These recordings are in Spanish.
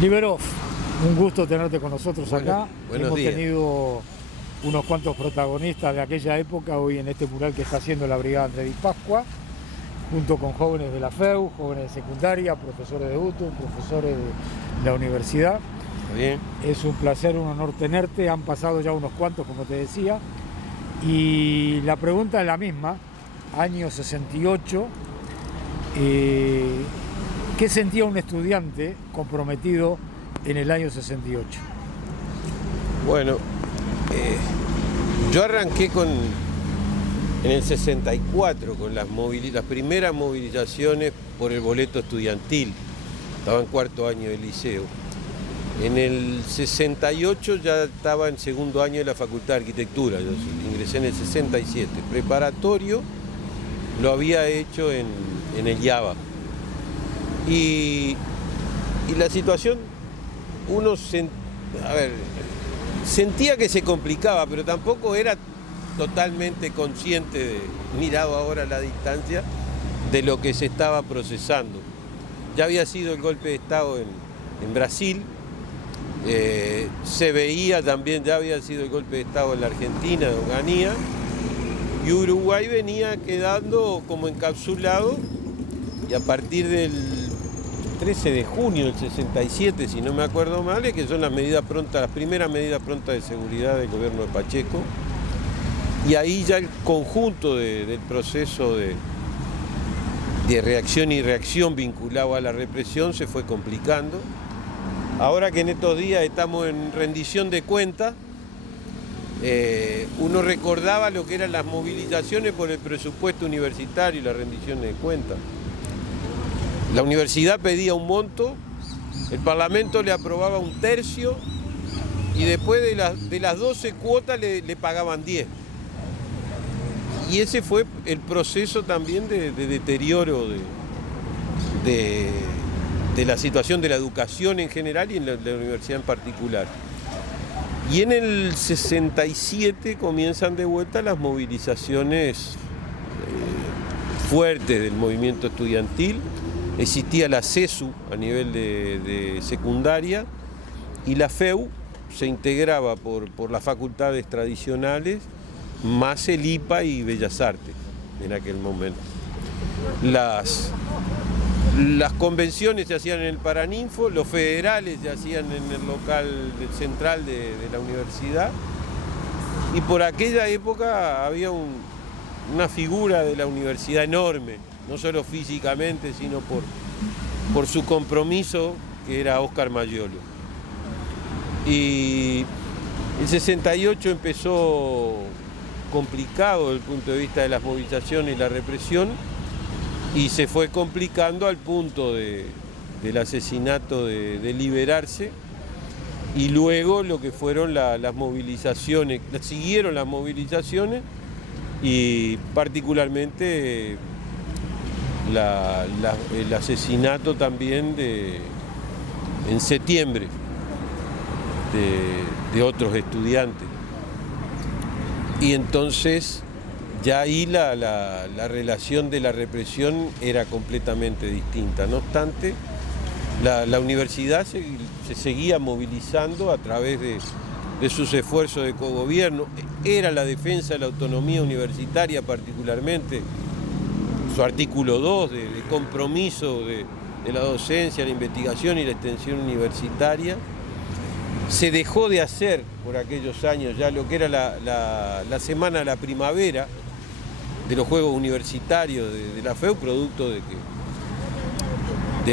Liberov, un gusto tenerte con nosotros acá. Buenos Hemos días. tenido unos cuantos protagonistas de aquella época hoy en este mural que está haciendo la Brigada Andrés Di Pascua, junto con jóvenes de la FEU, jóvenes de secundaria, profesores de UTU, profesores de la universidad. Bien. Es un placer, un honor tenerte. Han pasado ya unos cuantos, como te decía. Y la pregunta es la misma, año 68. ¿Qué sentía un estudiante comprometido en el año 68? Bueno, yo arranqué en el 64 con las primeras movilizaciones por el boleto estudiantil. Estaba en cuarto año de liceo. En el 68 ya estaba en segundo año de la Facultad de Arquitectura. Yo ingresé en el 67. Preparatorio lo había hecho en el IABA. Y la situación, sentía que se complicaba, pero tampoco era totalmente consciente, mirado ahora a la distancia, de lo que se estaba procesando. Ya había sido el golpe de Estado en Brasil, se veía también, ya había sido el golpe de Estado en la Argentina, de Onganía, y Uruguay venía quedando como encapsulado, y a partir del 13 de junio del 67, si no me acuerdo mal, que son las primeras medidas prontas de seguridad del gobierno de Pacheco, y ahí ya el conjunto del proceso de reacción y reacción vinculado a la represión se fue complicando. Ahora que en estos días estamos en rendición de cuentas, uno recordaba lo que eran las movilizaciones por el presupuesto universitario y la rendición de cuentas. La universidad pedía un monto, el Parlamento le aprobaba un tercio y después de las 12 cuotas le pagaban 10. Y ese fue el proceso también de deterioro de la situación de la educación en general y en la universidad en particular. Y en el 67 comienzan de vuelta las movilizaciones fuertes del movimiento estudiantil. Existía la CESU a nivel de secundaria y la FEU se integraba por las facultades tradicionales más el IPA y Bellas Artes en aquel momento. Las convenciones se hacían en el Paraninfo, los federales se hacían en el local central de la universidad, y por aquella época había una figura de la universidad enorme, no solo físicamente, sino por su compromiso, que era Oscar Mayolo. Y el 68 empezó complicado desde el punto de vista de las movilizaciones y la represión, y se fue complicando al punto del asesinato de Liberarse, y luego lo que fueron las movilizaciones, siguieron las movilizaciones, y particularmente el asesinato también en septiembre de otros estudiantes. Y entonces ya ahí la relación de la represión era completamente distinta. No obstante, la universidad se seguía movilizando a través de sus esfuerzos de cogobierno. Era la defensa de la autonomía universitaria, particularmente su artículo 2 de compromiso de la docencia, la investigación y la extensión universitaria. Se dejó de hacer por aquellos años ya lo que era la semana de la primavera de los Juegos Universitarios de la FEU, producto de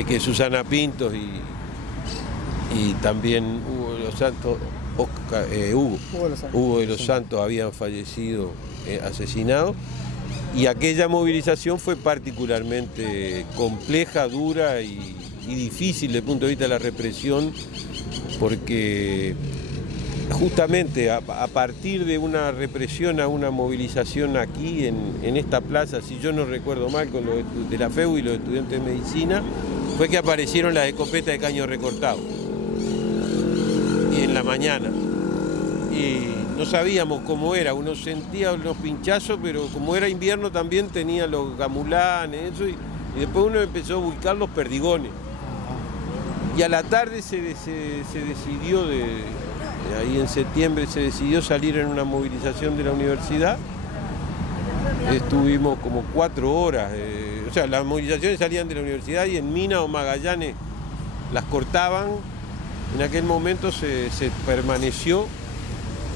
que Susana Pintos y también Hugo de los Santos habían fallecido asesinados. Y aquella movilización fue particularmente compleja, dura y difícil desde el punto de vista de la represión, porque justamente a partir de una represión a una movilización aquí en esta plaza, si yo no recuerdo mal, con los de la FEU y los estudiantes de medicina, fue que aparecieron las escopetas de caño recortado, y en la mañana. Y no sabíamos cómo era, uno sentía los pinchazos, pero como era invierno también tenía los gamulanes, eso, y después uno empezó a buscar los perdigones. Y Y a la tarde se decidió, ahí en septiembre se decidió salir en una movilización de la universidad. Estuvimos como 4 horas, o sea, las movilizaciones salían de la universidad y en Mina o Magallanes las cortaban. En aquel momento se permaneció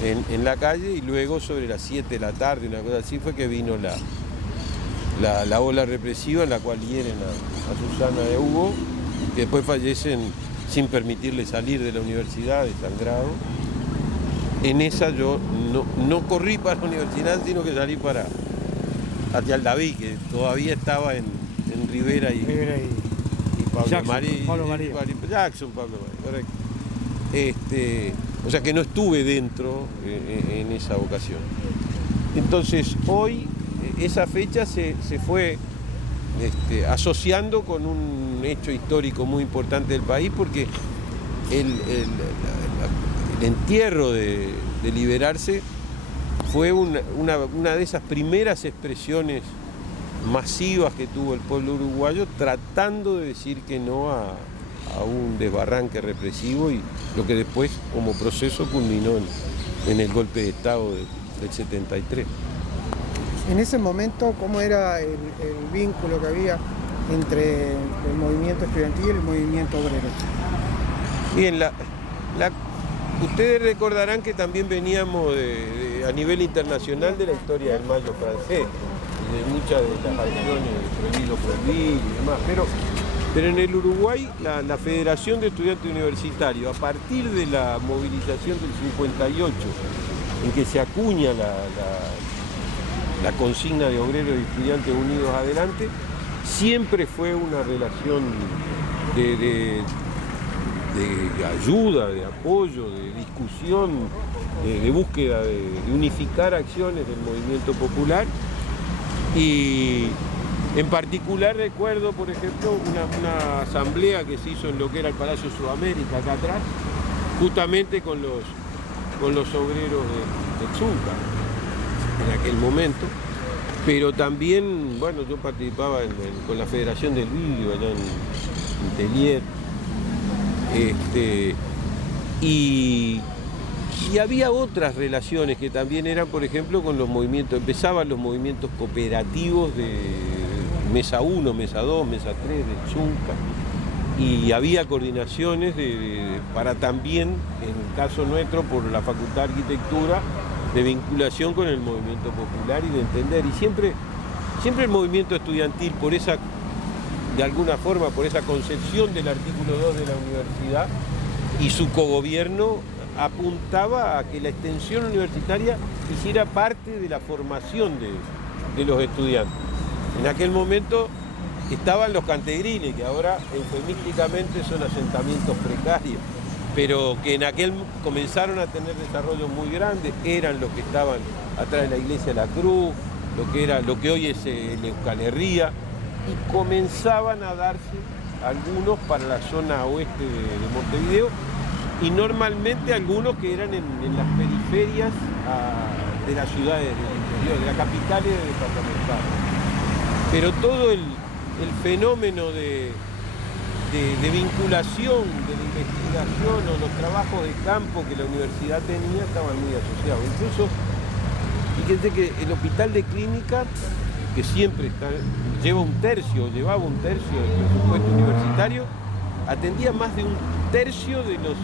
en la calle y luego sobre las 7 de la tarde, una cosa así, fue que vino la ola represiva en la cual hieren a Susana de Hugo, que después fallecen sin permitirle salir de la universidad, desangrado. En esa yo no corrí para la universidad, sino que salí hacia el David, que todavía estaba en Rivera y Pablo Jackson, María. Pablo María. Jackson, Pablo María, correcto. O sea que no estuve dentro en esa ocasión. Entonces hoy esa fecha se fue asociando con un hecho histórico muy importante del país, porque el entierro de liberarse fue una de esas primeras expresiones masivas que tuvo el pueblo uruguayo, tratando de decir que no a un desbarranque represivo, y lo que después como proceso culminó en el golpe de Estado del 73. En ese momento, ¿cómo era el vínculo que había entre el movimiento estudiantil y el movimiento obrero? Bien, ustedes recordarán que también veníamos a nivel internacional de la historia del Mayo francés, y de muchas de las acciones de Prohibido Prohibir y demás, pero en el Uruguay la Federación de Estudiantes Universitarios, a partir de la movilización del 58, en que se acuña la consigna de obreros y estudiantes unidos adelante, siempre fue una relación de ayuda, de apoyo, de discusión, de búsqueda de unificar acciones del movimiento popular. Y en particular recuerdo, por ejemplo, una asamblea que se hizo en lo que era el Palacio Sudamérica, acá atrás, justamente con los obreros de Zunca en aquel momento, pero también, bueno, yo participaba con la Federación del Vidrio allá en Telier, y había otras relaciones que también eran, por ejemplo, con los movimientos, empezaban los movimientos cooperativos de Mesa 1, Mesa 2, Mesa 3, de Zunca, y había coordinaciones para también, en el caso nuestro, por la Facultad de Arquitectura, de vinculación con el movimiento popular y de entender, y siempre el movimiento estudiantil, de alguna forma, por esa concepción del artículo 2 de la universidad y su cogobierno, apuntaba a que la extensión universitaria hiciera parte de la formación de los estudiantes. En aquel momento estaban los cantegriles, que ahora eufemísticamente son asentamientos precarios, pero que en aquel comenzaron a tener desarrollos muy grandes, eran los que estaban atrás de la iglesia de la Cruz, lo que hoy es la Euskal Herria, y comenzaban a darse algunos para la zona oeste de Montevideo, y normalmente algunos que eran en las periferias de las ciudades del interior, de las capitales departamentales. Pero todo el fenómeno de vinculación, de la investigación o los trabajos de campo que la universidad tenía estaban muy asociados. Incluso, fíjense que el hospital de clínica, que siempre llevaba un tercio del presupuesto universitario, atendía más de un tercio de los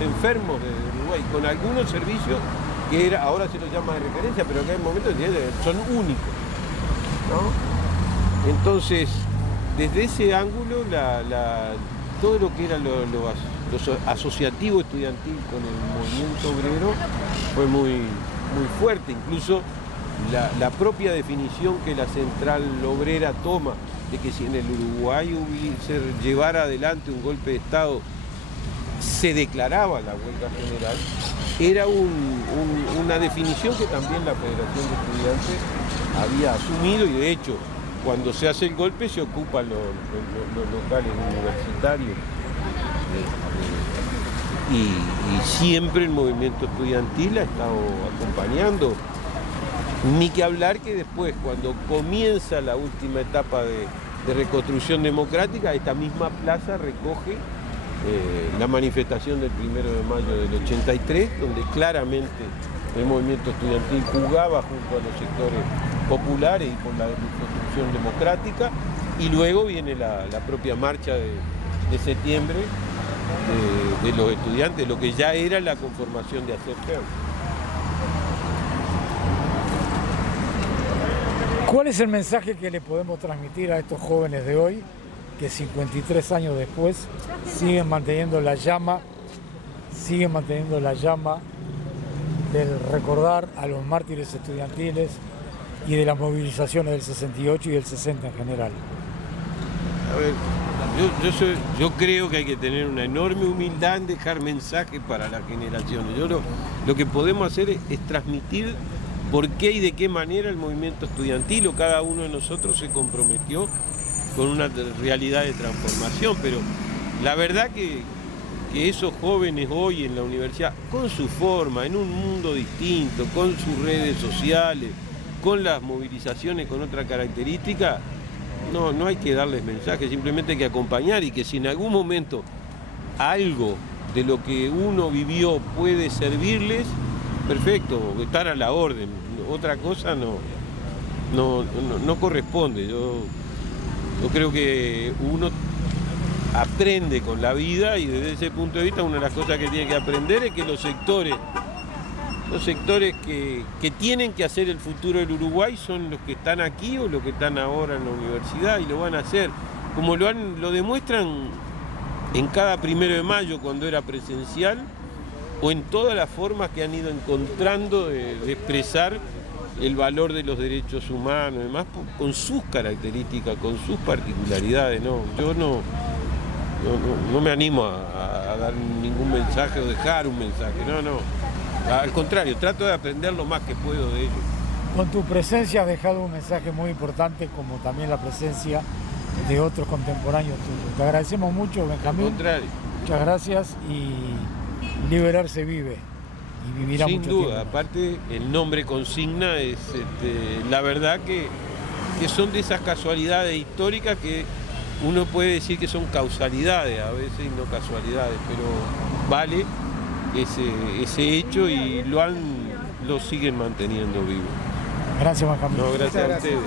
enfermos de Uruguay, con algunos servicios que ahora se los llama de referencia, pero en aquel momento son únicos, ¿no? Entonces, desde ese ángulo, todo lo que era lo asociativo estudiantil con el movimiento obrero fue muy, muy fuerte. Incluso la propia definición que la central obrera toma de que si en el Uruguay se llevara adelante un golpe de Estado, se declaraba la huelga general, era una definición que también la Federación de Estudiantes había asumido, y de hecho, cuando se hace el golpe se ocupan los locales universitarios, y siempre el movimiento estudiantil ha estado acompañando. Ni que hablar que después, cuando comienza la última etapa de reconstrucción democrática, esta misma plaza recoge la manifestación del 1 de mayo del 83, donde claramente el movimiento estudiantil jugaba junto a los sectores populares y por la construcción democrática, y luego viene la propia marcha de septiembre de los estudiantes, lo que ya era la conformación de ACERGEL. ¿Cuál es el mensaje que le podemos transmitir a estos jóvenes de hoy que 53 años después siguen manteniendo la llama del recordar a los mártires estudiantiles y de las movilizaciones del 68 y del 60 en general? A ver, yo creo que hay que tener una enorme humildad en dejar mensajes para las generaciones. Lo que podemos hacer es transmitir por qué y de qué manera el movimiento estudiantil o cada uno de nosotros se comprometió con una realidad de transformación, pero la verdad que esos jóvenes hoy en la universidad, con su forma, en un mundo distinto, con sus redes sociales, con las movilizaciones con otra característica, no hay que darles mensajes, simplemente hay que acompañar, y que si en algún momento algo de lo que uno vivió puede servirles, perfecto, estar a la orden. Otra cosa no corresponde. Yo creo que uno aprende con la vida, y desde ese punto de vista una de las cosas que tiene que aprender es que los sectores que tienen que hacer el futuro del Uruguay son los que están aquí o los que están ahora en la universidad, y lo van a hacer, como lo demuestran en cada 1 de mayo cuando era presencial, o en todas las formas que han ido encontrando de expresar el valor de los derechos humanos, además con sus características, con sus particularidades. Yo no me animo a dar ningún mensaje o dejar un mensaje, al contrario, trato de aprender lo más que puedo de ellos. Con tu presencia has dejado un mensaje muy importante, como también la presencia de otros contemporáneos tuyos. Te agradecemos mucho, Benjamín. Al contrario. Muchas gracias, y liberar se vive y vivirá sin mucho duda, tiempo. Aparte el nombre consigna es la verdad que son de esas casualidades históricas que uno puede decir que son causalidades a veces y no casualidades, pero vale ese hecho y lo siguen manteniendo vivo. Gracias, Benjamín. No, gracias a ustedes.